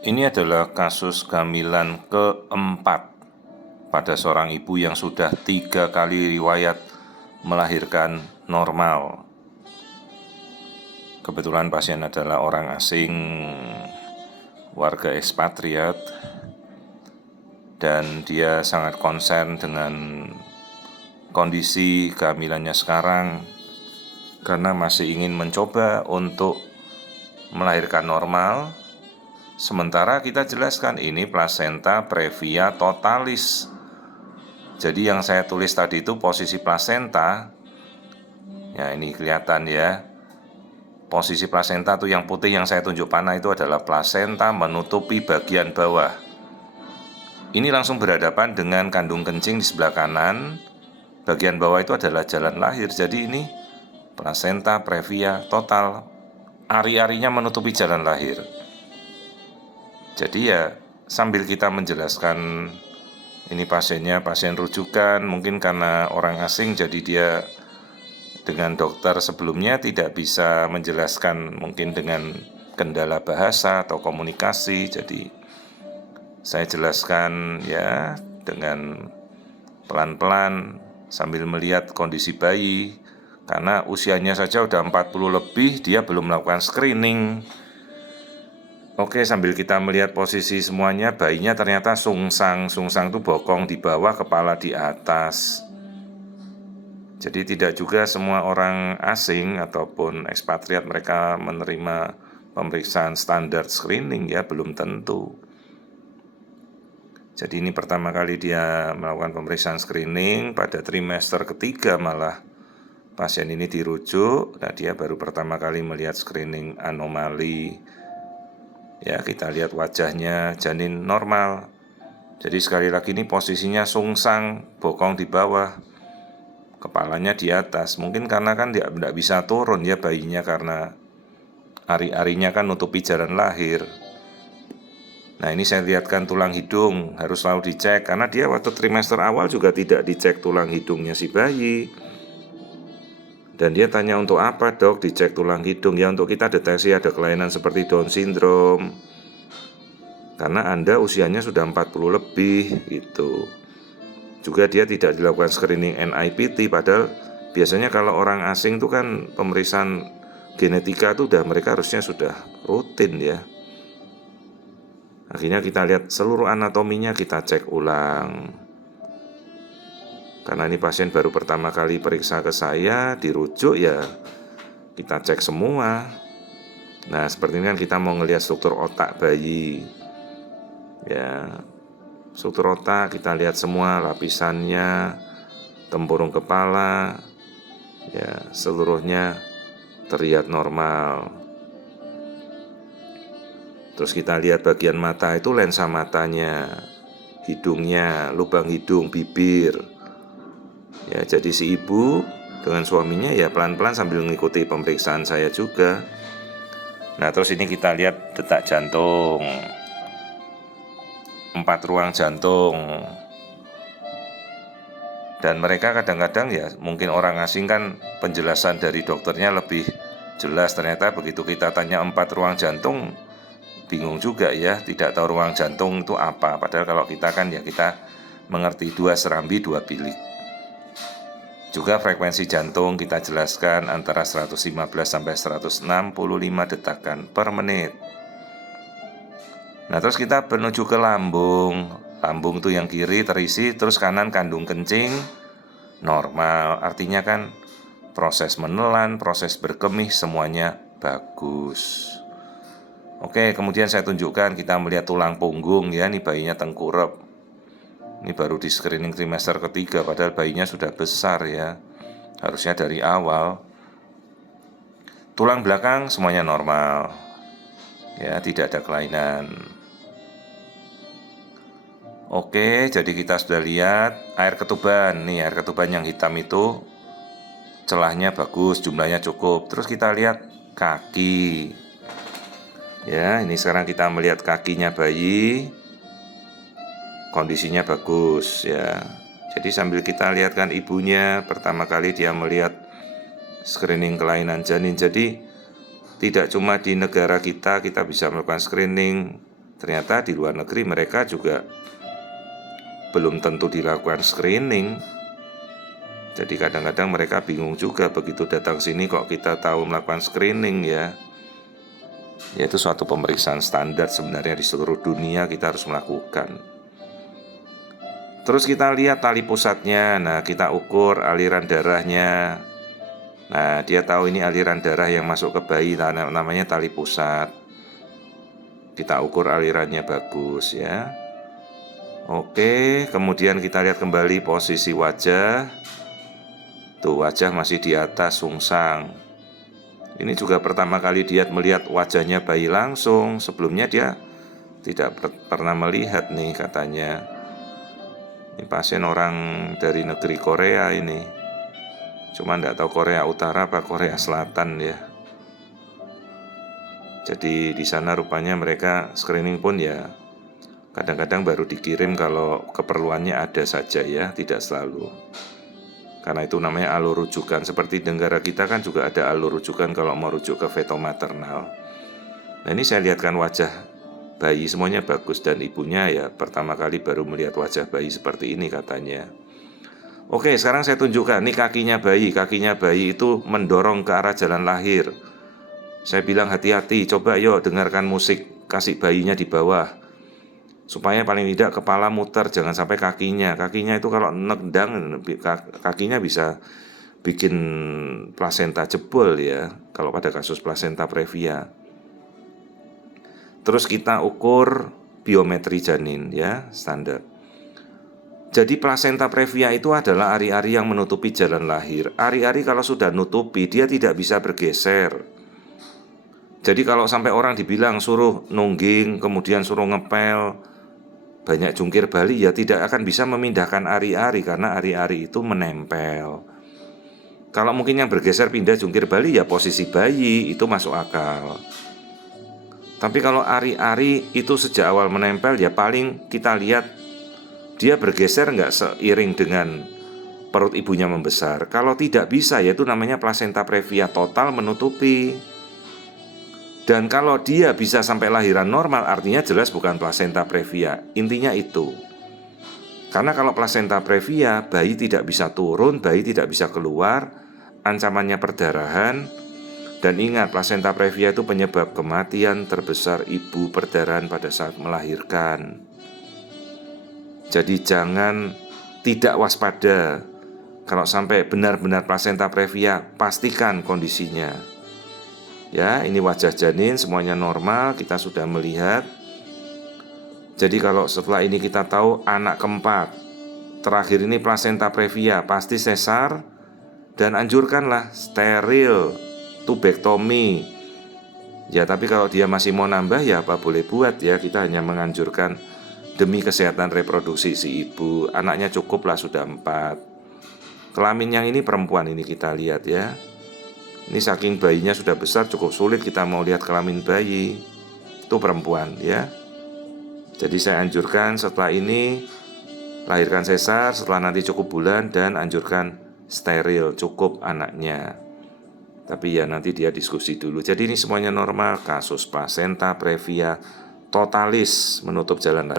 Ini adalah kasus kehamilan keempat pada seorang ibu yang sudah 3 kali riwayat melahirkan normal. Kebetulan pasien adalah orang asing, warga ekspatriat, dan dia sangat concern dengan kondisi kehamilannya sekarang karena masih ingin mencoba untuk melahirkan normal. Sementara kita jelaskan ini plasenta previa totalis. Jadi yang saya tulis tadi itu posisi plasenta. Ya, ini kelihatan ya. Posisi plasenta itu yang putih yang saya tunjuk panah itu adalah plasenta menutupi bagian bawah. Ini langsung berhadapan dengan kandung kencing di sebelah kanan. Bagian bawah itu adalah jalan lahir. Jadi ini plasenta previa total. Ari-arinya menutupi jalan lahir. Jadi ya sambil kita menjelaskan ini pasiennya pasien rujukan, mungkin karena orang asing jadi dia dengan dokter sebelumnya tidak bisa menjelaskan mungkin dengan kendala bahasa atau komunikasi. Jadi saya jelaskan ya dengan pelan-pelan sambil melihat kondisi bayi. Karena usianya saja udah 40 lebih, dia belum melakukan screening. Oke, sambil kita melihat posisi semuanya, bayinya ternyata sungsang. Sungsang itu bokong di bawah, kepala di atas. Jadi tidak juga semua orang asing ataupun ekspatriat mereka menerima pemeriksaan standar screening ya, belum tentu. Jadi ini pertama kali dia melakukan pemeriksaan screening, pada trimester ketiga malah pasien ini dirujuk. Nah, dia baru pertama kali melihat screening anomali. Ya, kita lihat wajahnya janin normal. Jadi sekali lagi ini posisinya sungsang, bokong di bawah, kepalanya di atas. Mungkin karena kan dia tidak bisa turun ya bayinya karena ari-arinya kan nutupi jalan lahir. Nah, ini saya lihatkan tulang hidung, harus selalu dicek. Karena dia waktu trimester awal juga tidak dicek tulang hidungnya si bayi. Dan dia tanya, untuk apa dok dicek tulang hidung? Ya untuk kita deteksi ada kelainan seperti Down syndrome. Karena Anda usianya sudah 40 lebih gitu. Juga dia tidak dilakukan screening NIPT, padahal biasanya kalau orang asing itu kan pemeriksaan genetika itu mereka harusnya sudah rutin ya. Akhirnya kita lihat seluruh anatominya, kita cek ulang. Karena ini pasien baru pertama kali periksa ke saya, dirujuk ya kita cek semua. Nah, seperti ini kan kita mau ngelihat struktur otak bayi. Ya, struktur otak kita lihat semua lapisannya, tempurung kepala, ya seluruhnya terlihat normal. Terus kita lihat bagian mata itu lensa matanya, hidungnya, lubang hidung, bibir. Ya, jadi si ibu dengan suaminya ya pelan-pelan sambil mengikuti pemeriksaan saya juga. Nah, terus ini kita lihat detak jantung, 4 ruang jantung. Dan mereka kadang-kadang ya mungkin orang asing kan penjelasan dari dokternya lebih jelas. Ternyata begitu kita tanya 4 ruang jantung, bingung juga ya, tidak tahu ruang jantung itu apa. Padahal kalau kita kan ya kita mengerti 2 serambi 2 bilik. Juga frekuensi jantung kita jelaskan antara 115 sampai 165 detakan per menit. Nah, terus kita menuju ke lambung. Lambung itu yang kiri terisi, terus kanan kandung kencing normal. Artinya kan proses menelan, proses berkemih semuanya bagus. Oke, kemudian saya tunjukkan, kita melihat tulang punggung ya, ini bayinya tengkurap. Ini baru di screening trimester ketiga, padahal bayinya sudah besar ya. Harusnya dari awal. Tulang belakang semuanya normal. Ya, tidak ada kelainan. Oke, jadi kita sudah lihat air ketuban. Nih, air ketuban yang hitam itu celahnya bagus, jumlahnya cukup. Terus kita lihat kaki. Ya, ini sekarang kita melihat kakinya bayi. Kondisinya bagus ya. Jadi sambil kita lihatkan ibunya, pertama kali dia melihat screening kelainan janin. Jadi tidak cuma di negara kita bisa melakukan screening, Ternyata di luar negeri mereka juga belum tentu dilakukan screening. Jadi kadang-kadang mereka bingung juga begitu datang sini kok kita tahu melakukan screening ya. Yaitu suatu pemeriksaan standar sebenarnya di seluruh dunia kita harus melakukan. Terus kita lihat tali pusatnya, nah kita ukur aliran darahnya. Nah dia tahu ini aliran darah yang masuk ke bayi, namanya tali pusat. Kita ukur alirannya bagus ya. Oke, kemudian kita lihat kembali posisi wajah. Tuh wajah masih di atas sungsang. Ini juga pertama kali dia melihat wajahnya bayi langsung. Sebelumnya dia tidak pernah melihat nih katanya. Ini pasien orang dari negeri Korea ini. Cuma tidak tahu Korea Utara apa Korea Selatan ya. Jadi di sana rupanya mereka screening pun ya kadang-kadang baru dikirim kalau keperluannya ada saja ya, tidak selalu. Karena itu namanya alur rujukan. Seperti di negara kita kan juga ada alur rujukan kalau mau rujuk ke fetomaternal. Nah ini saya lihatkan wajah bayi semuanya bagus dan ibunya ya pertama kali baru melihat wajah bayi seperti ini katanya. Oke, sekarang saya tunjukkan ini kakinya bayi itu mendorong ke arah jalan lahir. Saya bilang hati-hati, coba yuk dengarkan musik, kasih bayinya di bawah. Supaya paling tidak kepala muter, jangan sampai kakinya itu kalau nendang kakinya bisa bikin plasenta jebol ya, kalau pada kasus plasenta previa. Terus kita ukur biometri janin ya, standar. Jadi plasenta previa itu adalah ari-ari yang menutupi jalan lahir. Ari-ari kalau sudah nutupi dia tidak bisa bergeser. Jadi kalau sampai orang dibilang suruh nungging, kemudian suruh ngepel, banyak jungkir balik ya tidak akan bisa memindahkan ari-ari karena ari-ari itu menempel. Kalau mungkin yang bergeser pindah jungkir balik ya posisi bayi itu masuk akal. Tapi kalau ari-ari itu sejak awal menempel ya paling kita lihat dia bergeser nggak seiring dengan perut ibunya membesar. Kalau tidak bisa yaitu namanya plasenta previa total menutupi. Dan kalau dia bisa sampai lahiran normal artinya jelas bukan plasenta previa. Intinya itu. Karena kalau plasenta previa bayi tidak bisa turun, bayi tidak bisa keluar, ancamannya perdarahan. Dan ingat plasenta previa itu penyebab kematian terbesar ibu perdarahan pada saat melahirkan. Jadi jangan tidak waspada. Kalau sampai benar-benar plasenta previa, pastikan kondisinya. Ya, ini wajah janin semuanya normal, kita sudah melihat. Jadi kalau setelah ini kita tahu anak keempat, terakhir ini plasenta previa, pasti sesar dan anjurkanlah steril, tubektomi. Ya, tapi kalau dia masih mau nambah ya apa boleh buat ya, kita hanya menganjurkan demi kesehatan reproduksi si ibu. Anaknya cukuplah sudah 4. Kelamin yang ini perempuan ini kita lihat ya. Ini saking bayinya sudah besar cukup sulit kita mau lihat kelamin bayi. Itu perempuan ya. Jadi saya anjurkan setelah ini lahirkan sesar, setelah nanti cukup bulan dan anjurkan steril, cukup anaknya. Tapi ya nanti dia diskusi dulu. Jadi ini semuanya normal, kasus plasenta previa totalis menutup jalan